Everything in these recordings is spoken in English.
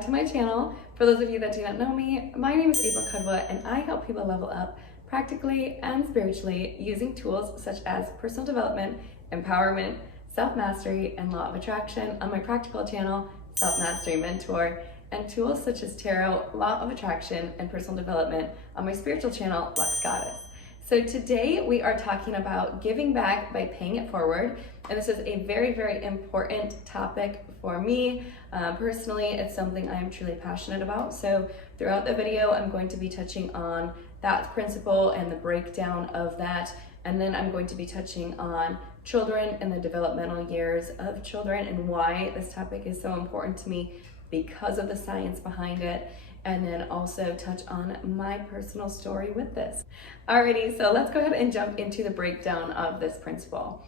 back to my channel. For those of you that do not know me, my name is KUDWA and I help people level up practically and spiritually using tools such as personal development, empowerment, self-mastery, and law of attraction on my practical channel, Self-Mastery Mentor, and tools such as tarot, law of attraction, and personal development on my spiritual channel, Lux Goddess. So today we are talking about giving back by paying it forward. And this is a very, very important topic for me. Personally, it's something I am truly passionate about. So throughout the video, I'm going to be touching on that principle and the breakdown of that. And then I'm going to be touching on children and the developmental years of children and why this topic is so important to me because of the science behind it. And then also touch on my personal story with this. Alrighty, so let's go ahead and jump into the breakdown of this principle.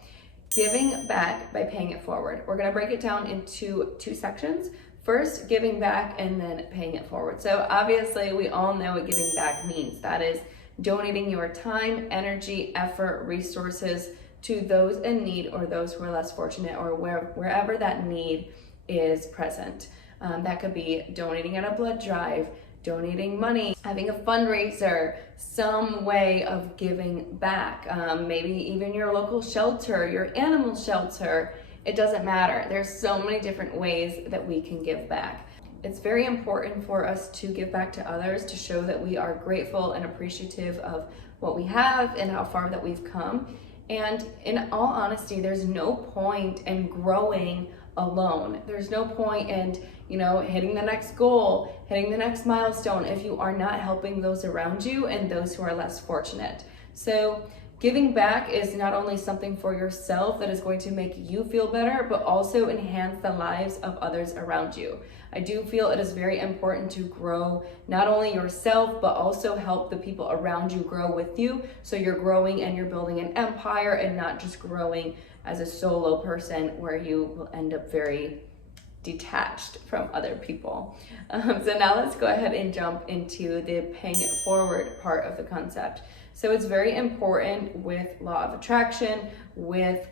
Giving back by paying it forward. We're gonna break it down into two sections. First, giving back and then paying it forward. So obviously we all know what giving back means. That is donating your time, energy, effort, resources to those in need or those who are less fortunate or wherever that need is present. That could be donating at a blood drive, donating money, having a fundraiser, some way of giving back. Maybe even your local shelter, your animal shelter. It doesn't matter. There's so many different ways that we can give back. It's very important for us to give back to others to show that we are grateful and appreciative of what we have and how far that we've come. And in all honesty, there's no point in growing alone. There's no point in, hitting the next goal, hitting the next milestone if you are not helping those around you and those who are less fortunate. So giving back is not only something for yourself that is going to make you feel better, but also enhance the lives of others around you. I do feel it is very important to grow not only yourself, but also help the people around you grow with you. So you're growing and you're building an empire and not just growing as a solo person where you will end up very detached from other people. So now let's go ahead and jump into the paying it forward part of the concept. So it's very important with law of attraction, with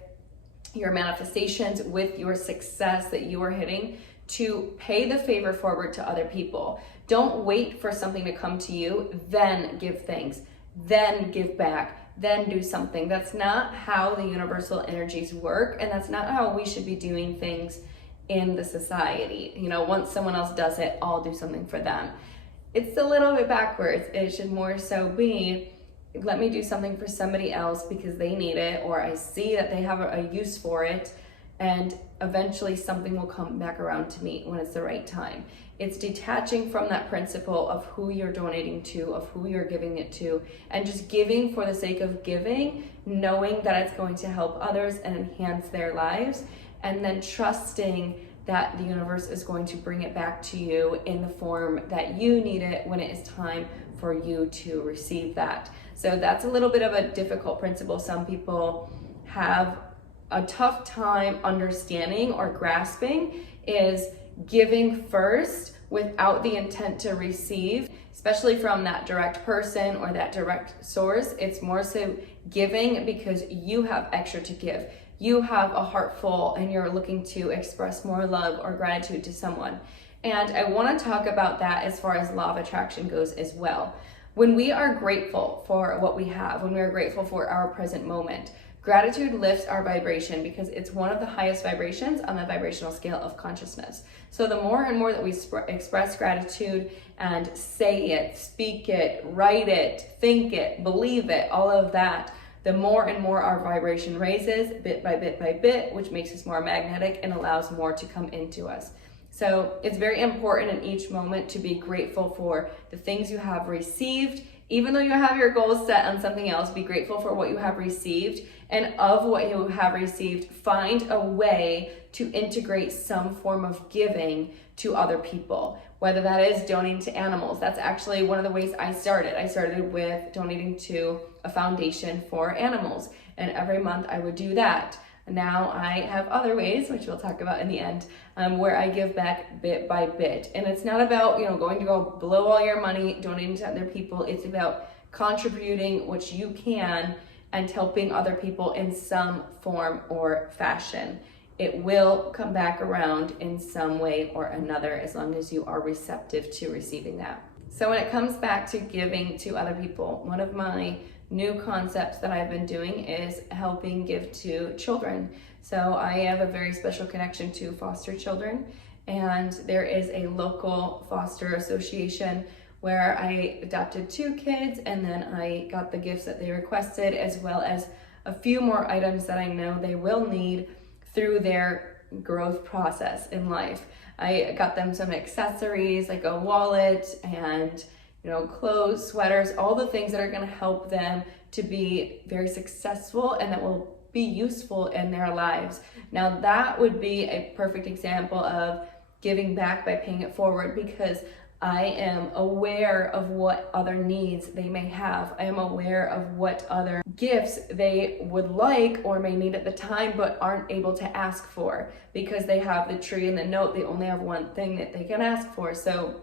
your manifestations, with your success that you are hitting, to pay the favor forward to other people. Don't wait for something to come to you, then give thanks, then give back, then do something. That's not how the universal energies work, and that's not how we should be doing things in the society. Once someone else does it, I'll do something for them. It's a little bit backwards. It should more so be, let me do something for somebody else because they need it, or I see that they have a use for it, and eventually something will come back around to me when it's the right time. It's detaching from that principle of who you're donating to, of who you're giving it to, and just giving for the sake of giving, knowing that it's going to help others and enhance their lives, and then trusting that the universe is going to bring it back to you in the form that you need it when it is time for you to receive that. So that's a little bit of a difficult principle. Some people have a tough time understanding or grasping, is giving first without the intent to receive, especially from that direct person or that direct source. It's more so giving because you have extra to give. You have a heart full and you're looking to express more love or gratitude to someone. And I want to talk about that as far as law of attraction goes as well. When we are grateful for what we have, when we are grateful for our present moment, gratitude lifts our vibration because it's one of the highest vibrations on the vibrational scale of consciousness. So the more and more that we express gratitude and say it, speak it, write it, think it, believe it, all of that, the more and more our vibration raises bit by bit by bit, which makes us more magnetic and allows more to come into us. So it's very important in each moment to be grateful for the things you have received. Even though you have your goals set on something else, be grateful for what you have received, and of what you have received, find a way to integrate some form of giving to other people, whether that is donating to animals. That's actually one of the ways I started. I started with donating to a foundation for animals, and every month I would do that. Now I have other ways, which we'll talk about in the end, where I give back bit by bit. And it's not about, going to go blow all your money donating to other people. It's about contributing what you can and helping other people in some form or fashion. it will come back around in some way or another as long as you are receptive to receiving that. So when it comes back to giving to other people, one of my new concepts that I've been doing is helping give to children. So I have a very special connection to foster children, and there is a local foster association where I adopted 2 kids, and then I got the gifts that they requested, as well as a few more items that I know they will need through their growth process in life. I got them some accessories like a wallet and clothes, sweaters, all the things that are going to help them to be very successful and that will be useful in their lives. Now that would be a perfect example of giving back by paying it forward, because I am aware of what other needs they may have. I am aware of what other gifts they would like or may need at the time but aren't able to ask for because they have the tree and the note. They only have one thing that they can ask for. So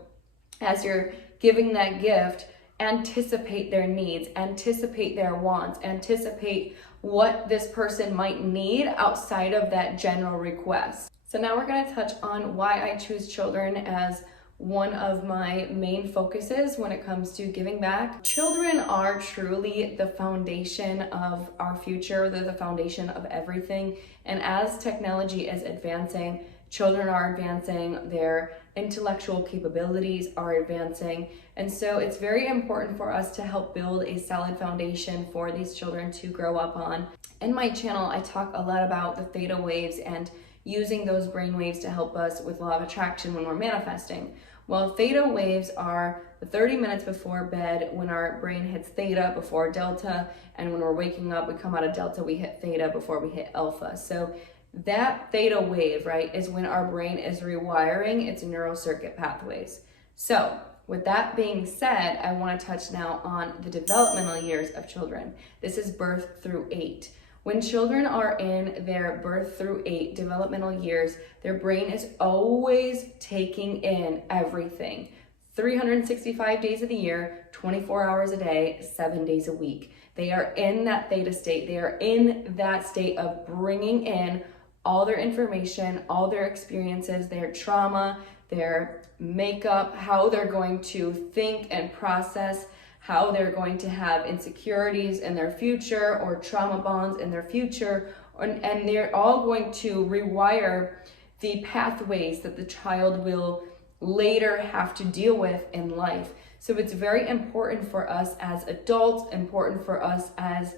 as you're giving that gift, anticipate their needs, anticipate their wants, anticipate what this person might need outside of that general request. So now we're going to touch on why I choose children as one of my main focuses when it comes to giving back. Children are truly the foundation of our future. They're the foundation of everything. And as technology is advancing, children are advancing, their intellectual capabilities are advancing. And so it's very important for us to help build a solid foundation for these children to grow up on. In my channel, I talk a lot about the theta waves and using those brain waves to help us with law of attraction when we're manifesting. Well, theta waves are the 30 minutes before bed when our brain hits theta before delta, and when we're waking up, we come out of delta, we hit theta before we hit alpha. So that theta wave, right, is when our brain is rewiring its neural circuit pathways. So with that being said, I want to touch now on the developmental years of children. This is birth through 8. When children are in their birth through 8 developmental years, their brain is always taking in everything. 365 days of the year, 24 hours a day, 7 days a week. They are in that theta state. They are in that state of bringing in all their information, all their experiences, their trauma, their makeup, how they're going to think and process, how they're going to have insecurities in their future or trauma bonds in their future, and they're all going to rewire the pathways that the child will later have to deal with in life. So it's very important for us as adults, important for us as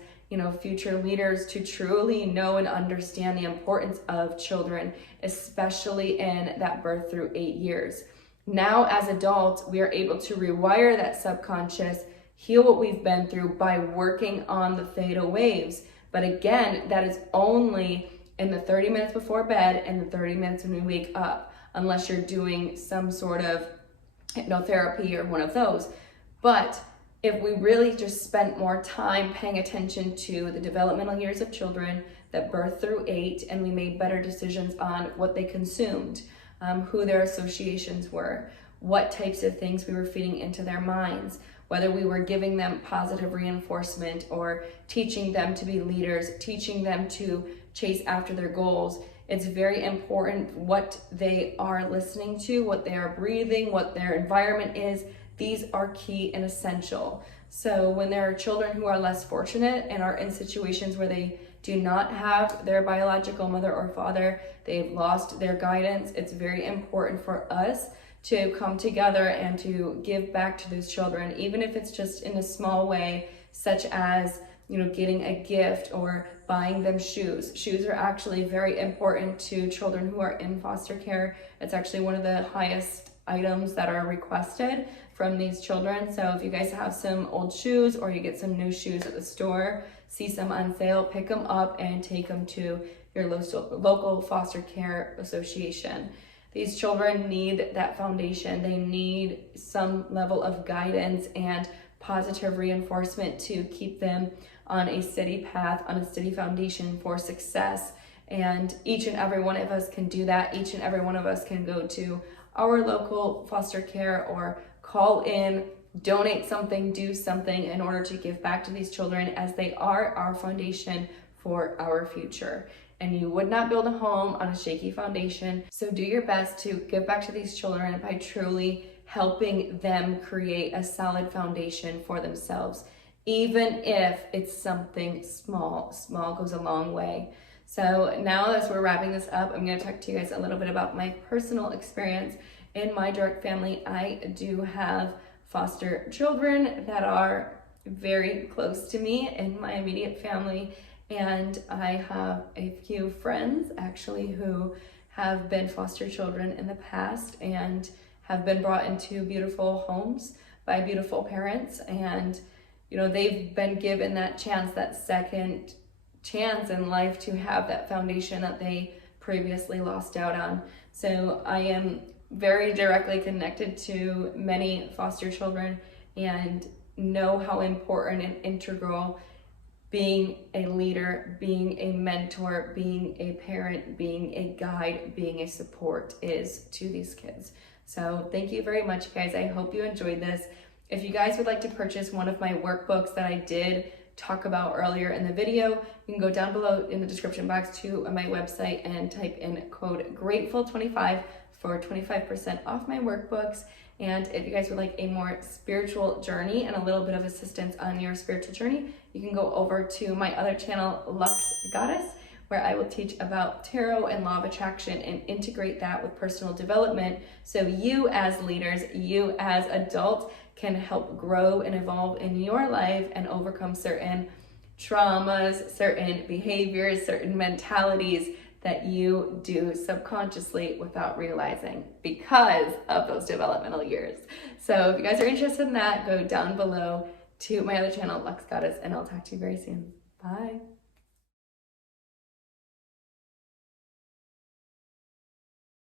future leaders to truly know and understand the importance of children, especially in that birth through 8 years. Now as adults, we are able to rewire that subconscious, heal what we've been through by working on the theta waves. But again, that is only in the 30 minutes before bed and the 30 minutes when we wake up, unless you're doing some sort of hypnotherapy or one of those. But if we really just spent more time paying attention to the developmental years of children, that birth through 8, and we made better decisions on what they consumed, who their associations were, what types of things we were feeding into their minds, whether we were giving them positive reinforcement or teaching them to be leaders, teaching them to chase after their goals. It's very important what they are listening to, what they are breathing, what their environment is. These are key and essential. So when there are children who are less fortunate and are in situations where they do not have their biological mother or father, they've lost their guidance, it's very important for us to come together and to give back to those children, even if it's just in a small way, such as getting a gift or buying them shoes. Shoes are actually very important to children who are in foster care. It's actually one of the highest items that are requested from these children. So if you guys have some old shoes or you get some new shoes at the store, see some on sale, pick them up and take them to your local foster care association. These children need that foundation. They need some level of guidance and positive reinforcement to keep them on a steady path, on a steady foundation for success. And each and every one of us can do that. Each and every one of us can go to our local foster care or call in, donate something, do something in order to give back to these children, as they are our foundation for our future. and you would not build a home on a shaky foundation. So do your best to give back to these children by truly helping them create a solid foundation for themselves. Even if it's something small, small goes a long way. So now as we're wrapping this up, I'm gonna talk to you guys a little bit about my personal experience. In my direct family, I do have foster children that are very close to me in my immediate family. And I have a few friends actually who have been foster children in the past and have been brought into beautiful homes by beautiful parents. And, you know, they've been given that chance, that second chance in life to have that foundation that they previously lost out on. So I am very directly connected to many foster children and know how important and integral being a leader, being a mentor, being a parent, being a guide, being a support is to these kids. So thank you very much, guys. I hope you enjoyed this. If you guys would like to purchase one of my workbooks that I did talk about earlier in the video, you can go down below in the description box to my website and type in code GRATEFUL25 for 25% off my workbooks. And if you guys would like a more spiritual journey and a little bit of assistance on your spiritual journey, you can go over to my other channel, Lux Goddess, where I will teach about tarot and law of attraction and integrate that with personal development. So you as leaders, you as adults can help grow and evolve in your life and overcome certain traumas, certain behaviors, certain mentalities that you do subconsciously without realizing because of those developmental years. So if you guys are interested in that, go down below to my other channel, Lux Goddess, and I'll talk to you very soon. Bye.